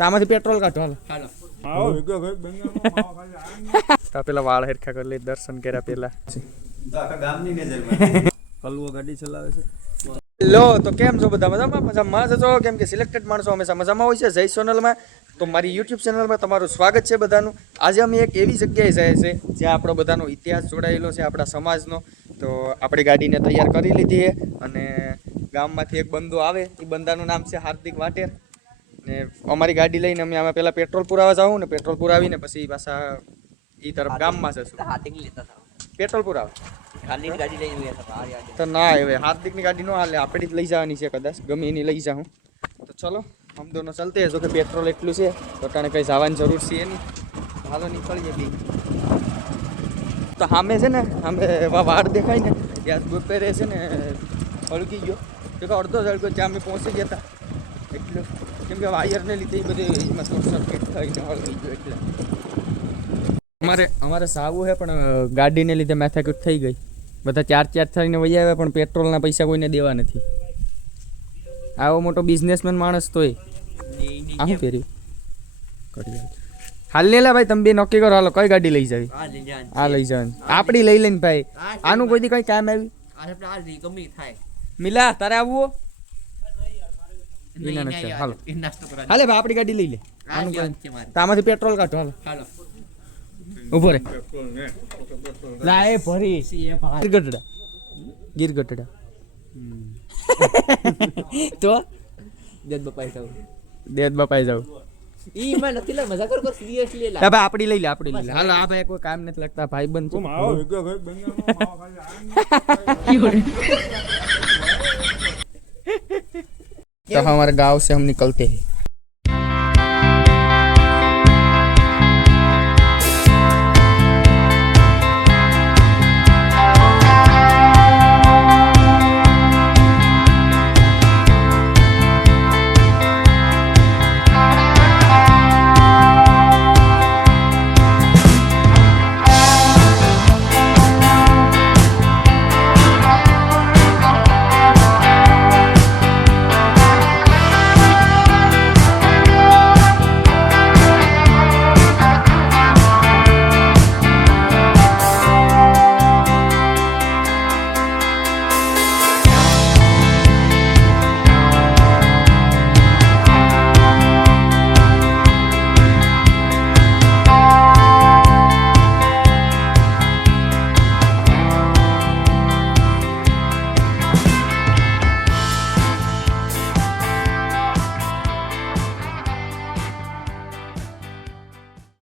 તામાંથી petrol કાઢો હાલો. તો પેલા વાળ હેરખા કરી લઈ, દર્શન કર્યા પેલા. કલવો ગાડી ચલાવે છે. લો તો કેમ છો બધા? મજામાં છો? કેમ કે સિલેક્ટેડ માણસો હંમેશા મજામાં હોય છે. જય સોનલમાં તો મારી યુટ્યુબ ચેનલમાં તમારું સ્વાગત છે બધાનું. આજે અમે એક એવી જગ્યાએ જાય છે જ્યાં આપણો બધાનો ઇતિહાસ જોડાયેલો છે, આપણા સમાજનો. તો આપણી ગાડીને તૈયાર કરી લીધી છે અને ગામમાંથી એક બંદો આવે, એ બંદાનું નામ છે હાર્દિક વાટેર. ને અમારી ગાડી લઈને અમે આમાં પહેલાં પેટ્રોલ પુરાવા જાઉં ને પેટ્રોલ પુરાવીને પછી પાછા એ તરફ ગામમાં જશું. પેટ્રોલ પુરાવા તો ના હવે હાર્દિકની ગાડી નો હાલે, આપણી જ લઈ જવાની છે કદાચ, ગમે એની લઈ જાઉં. તો ચલો હમ દોનો ચલતે જો કે પેટ્રોલ એટલું છે તો ટાણે કંઈ જવાની જરૂર છે નહીં. હાલો નીકળીએ બી. તો સામે છે ને, સામે વાડ દેખાય ને ત્યાં બપોરે છે ને હળગી ગયો, તો કે અડધો હળગ્યો ત્યાં અમે પહોંચી ગયા હતા. એટલું કેમ કે વાયરને લીધે એ બધું એમાં શોર્ટ સર્કિટ થઈને હળગી ગયો. એટલે અમારે સાવું છે પણ ગાડીને લીધે માથાકૂટ થઈ ગઈ. બધા ચાર થઈને વહી આવ્યા પણ પેટ્રોલના પૈસા કોઈને દેવા નથી. આવો મોટો બિઝનેસમેન માણસ તોય આ શું પહેર્યું હાલ લેલા ભાઈ. તમે બે નક્કી કરો હાલો કઈ ગાડી લઈ જાવી. આ લઈ જવાની આપણી લઈ લઈને ભાઈ. આનું કોઈ દી કઈ કામ આવી મિલા તારે આવવું હાલો હાલે ભાઈ આપણી ગાડી લઈ લે. આમાંથી પેટ્રોલ કાઢો હાલો. ઉભો રે લાય ભરી ગીરગઢડા ગીરગઢડા તો દેદ બપાઈ જાવ ઈ માં નથી લે મજા કર સિરિયસલી લા ભાઈ આપડી લઈ લે હાલો. આ ભાઈ કોઈ કામ નથી લગતા ભાઈ બંધ તું આવો વિગો ભાઈ બંગા તો हमारे गांव से हम निकलते हैं.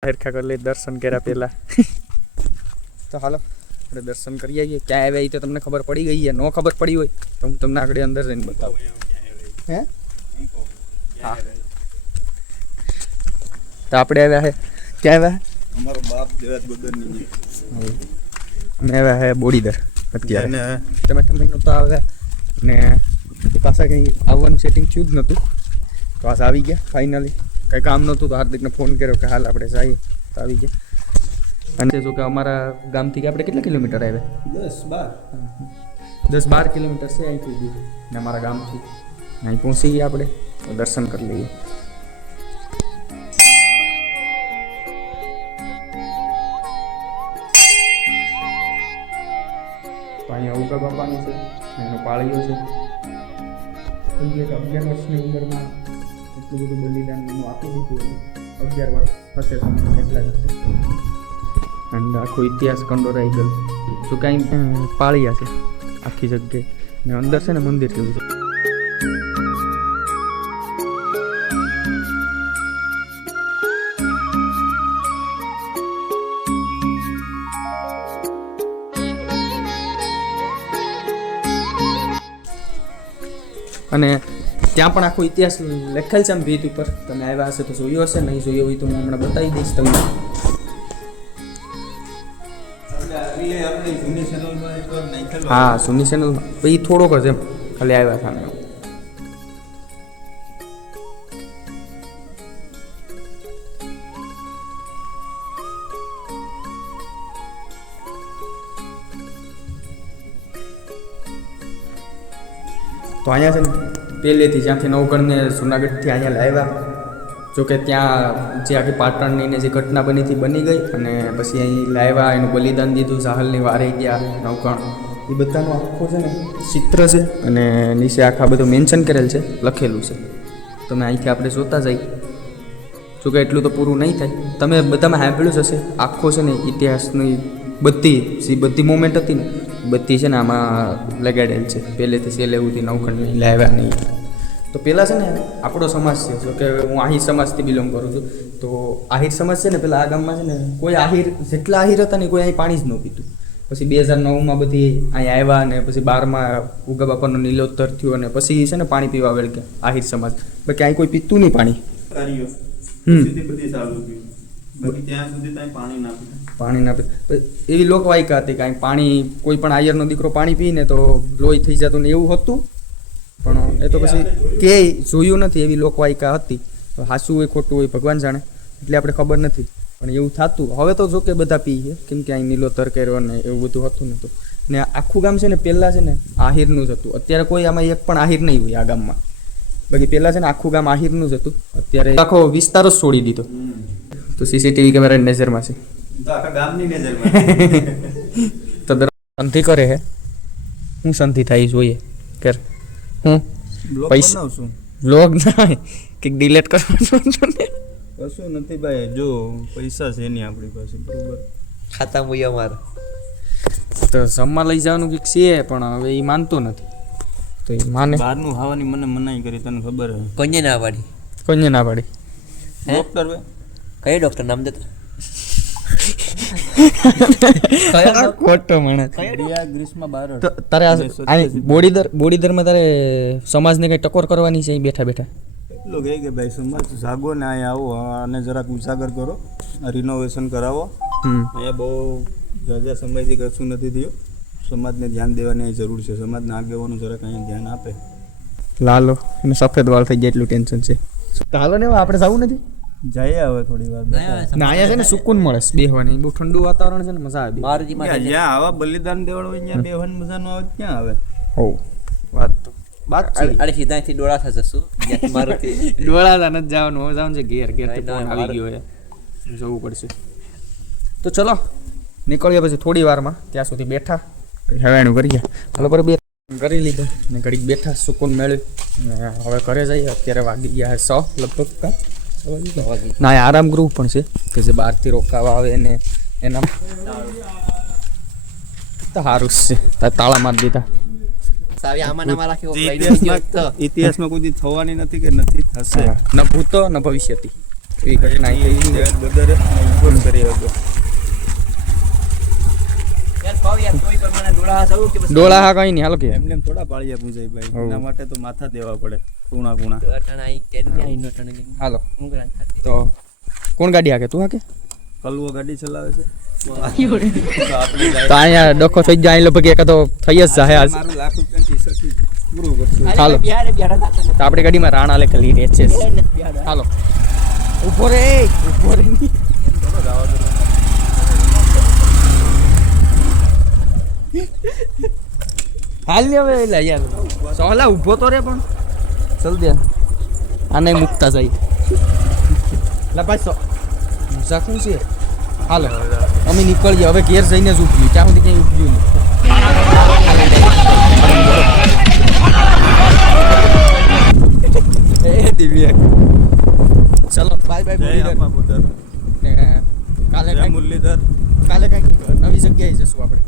હેરખા કરી લઈ, દર્શન કર્યા પેલા. તો હાલો આપણે દર્શન કરી આવીએ. ક્યાં આવ્યા એ તો તમને ખબર પડી ગઈ છે. ન ખબર પડી હોય તો હું તમને આગળ અંદર જઈને બતાવું. હે હા તો આપણે આવ્યા હે ક્યાં આવ્યા? અમારો બાપ દેવાત ગોદરની અમે આવ્યા હે બોડીદર. અત્યારે તમે નહોતા આવ્યા ને પાછા કંઈ આવવાનું સેટિંગ થયું જ નહોતું. તો પાછા આવી ગયા ફાઇનલી. કંઈ કામ નહોતું તો હાર્દિકને ફોન કર્યો કે હાલ આપણે જઈએ. તો આવી ગયા. અને જો કે અમારા ગામથી કે આપણે કેટલા કિલોમીટર આવ્યા? 10-12 કિલોમીટર છે અહીંથી દૂર ને અમારા ગામથી. અહીં પહોંચી ગયા આપણે તો દર્શન કરી લઈએ. તો અહીંયા ઉગા બાપાનું છે, એનો પાળીઓ છે. 11 વર્ષની ઉંમરમાં એટલું બધું બલિદાન એનું આપી દીધું. 11 વર્ષ થશે એટલા થશે. અને આખો ઇતિહાસ કંડોરાઈ ગયો. તો કાંઈ પાળિયા છે આખી જગ્યાએ ને અંદર છે ને મંદિર જેવું છે. અને ત્યાં પણ આખો ઇતિહાસ લખેલ છે આમ ભીત ઉપર. તમે આવ્યા હશે તો જોયો હશે, નહીં જોયો હોય તો હું હમણાં બતાવી દઈશ તમને. હા જૂની ચેનલમાં એ થોડોક જ એમ ખાલી આવ્યા સામે. તો અહીંયા છે ને પહેલેથી જ્યાંથી નવગણને જુનાગઢથી અહીંયા લાવ્યા જોકે ત્યાં જે આખી પાટણની ને જે ઘટના બની હતી બની ગઈ અને પછી અહીં લાવ્યા એનું બલિદાન દીધું સાહલની વારે ગયા નવકણ એ બધાનું આખું છે ને ચિત્ર છે અને નીચે આખા બધું મેન્શન કરેલ છે લખેલું છે તમે અહીંથી આપણે જોતા જઈ જોકે એટલું તો પૂરું નહીં થાય તમે બધામાં સાંભળ્યું જ હશે આખો છે ને ઇતિહાસની બધી મોમેન્ટ હતી ને બધી છે ને આમાં લગાડેલ છે પહેલેથી છેલ્લે સુધી નવખંડની લાવ્યા નહીં તો પહેલાં છે ને આપણો સમાજ છે જો કે હું આહિર સમાજથી બિલોંગ કરું છું તો આહિર સમાજ છે ને પહેલાં આ ગામમાં છે ને કોઈ આહિર જેટલા આહિર હતા ને કોઈ અહીં પાણી જ ન પીતું પછી 2009માં બધી અહીં આવ્યા અને પછી 12માં ઉગા બાપાનો નીલોત્તર થયો અને પછી છે ને પાણી પીવા વળગ્યા આહિર સમાજ બાકી અહીં કોઈ પીતું નહીં પાણી બધી ચાલુ હતી બાકી ત્યાં સુધી ત્યાં પાણી ના પીતા પાણી ના પી એવી લોકવાયકા હતી કે અહીં પાણી કોઈ પણ આયરનો દીકરો પાણી પીને તો લોહી થઈ જતું ને એવું હતું પણ એ તો પછી કે જોયું નથી એવી લોકવાયકા હતી સાચું હોય ખોટું હોય ભગવાન જાણે એટલે આપણે ખબર નથી પણ એવું થતું હવે તો જો કે બધા પીએ કેમ કે અહીં નીલોતર કર્યો ને એવું બધું હતું નતું ને આખું ગામ છે ને પહેલાં છે ને આહિરનું જ હતું અત્યારે કોઈ આમાં એક પણ આહિર નહીં હોય આ ગામમાં બાકી પહેલાં છે ને આખું ગામ આહિરનું જ હતું અત્યારે આખો વિસ્તાર જ છોડી દીધો તો સીસીટીવી કેમેરા નજરમાં છે તો આખા ગામની નજરમાં તો સંધિ કરે હે હું સંધિ થાય જોઈએ કર હું બ્લોગ પૈસા બનાવશું વ્લોગ ના કે ડિલીટ કરવાનું છું ને કશું નથી ભાઈ જો પૈસા છે નહીં આપણી પાસે બરોબર ખાતામાં હોય અમારા તો જમવા લઈ જવાનું કંઈક છે પણ હવે એ માનતો નથી તો એ માને બહારનું ખાવાની મને મનાઈ કરી તને ખબર હે કોને ના પાડી કોઈને ના પાડી ડોક્ટર બે કઈ ડોક્ટર નામ દેતા ખોટો માણસ રિયા ગ્રીસમાં બહાર તો તારે આ બોડીદરમાં તારે સમાજને કઈ ટકોર કરવાની છે અહીં બેઠા બેઠા એટલું કહે કે ભાઈ સમાજ જાગો ને અહીંયા આવો આને જરાક ઉજાગર કરો રિનોવેશન કરાવો અહીંયા બહુ જાજા સમયથી કશું નથી થયું સમાજને ધ્યાન દેવાની અહીં જરૂર છે સમાજના આગેવાનો જરાક અહીંયા ધ્યાન આપે લાલો એને સફેદ વાળ થઈ જાય એટલું ટેન્શન છે તો હાલો ને આપણે જવું નથી જઈએ હવે થોડી વાર ના અહીંયા છે ને સુકૂન મળે છે બેહવાની બહુ ઠંડુ વાતાવરણ છે ને મજા આવે મારુતિમાં જ્યાં આવા બલિદાન દેવાળો હોય ત્યાં બેહવાની મજાનો આવે ક્યાં આવે હો વાત તો બાત છે અરે સીધાથી ડોળા થશે શું જ્યાંથી મારુતિ ડોળાતા નથી જવાનું હવે જવાનું છે ઘેર ફોન આવી ગયો છે જવું પડશે તો ચલો નીકળીએ પછી થોડી વારમાં ત્યાં સુધી બેઠા હવાણું કરીએ હાલો પર બે કરી લીધું ને ઘડીક બેઠા સુકૂન મેળવ્યું ને હવે ઘરે જઈએ અત્યારે વાગી ગયા 100 લગભગ ના એ આરામ ગૃહ પણ છે કે જે બહારથી રોકાવા આવે ને એના તો સારું જ છે તાળા મારી દીધા સાવી આમાં નામાં રાખ્યો જે લઈ ગયો તો ઇતિહાસમાં કોઈ દી થવાની નથી કે નથી થશે ન ભૂતો ન ભવિષ્યથી એવી ઘટના અહીં થઈ છે. બદરે ઉપર કરી હતો યાર પાવ યાર કોઈ પ્રમાણે ડોળા જવું કે ડોળા હા કઈ નહીં હાલો કે એમને એમ થોડા પાળિયા પૂજાય ભાઈ હવ. એના માટે તો માથા દેવા પડે કુણા કુણા અટણ આઈ કે આઈ નો અટણ હાલો હું ગ્રાન ખાતી તો કોણ ગાડી હાકે તું હાકે કલવો ગાડી ચલાવે છે તો અહીંયા ડખો થઈ જાય અહીં લગભગ એકાદો થઈ જ જાય આજ મારું લાખ રૂપિયા ટી-શર્ટ પૂરું કરશું હાલો બિહારે બિહારે થતો તો આપણી ગાડીમાં રાણા લેખેલી રહે છે હાલો ઉભો રે નહીં. હાલ ને હવે એટલે યાર સોહલા ઊભો તો રે પણ ચલ દે આને મુકતા જાય લા ભાઈ મજાક શું છે હાલો અમે નીકળીએ હવે ઘેર જઈને જ ઉભ્યું ત્યાં સુધી ક્યાંય ઉભ્યું નહીં એ દિવ્યા ચલો બાય બાય જય આપા પુત્ર ને કાલે જય કાંઈક મુરલીધર કાલે કંઈક નવી જગ્યાએ જશું આપણે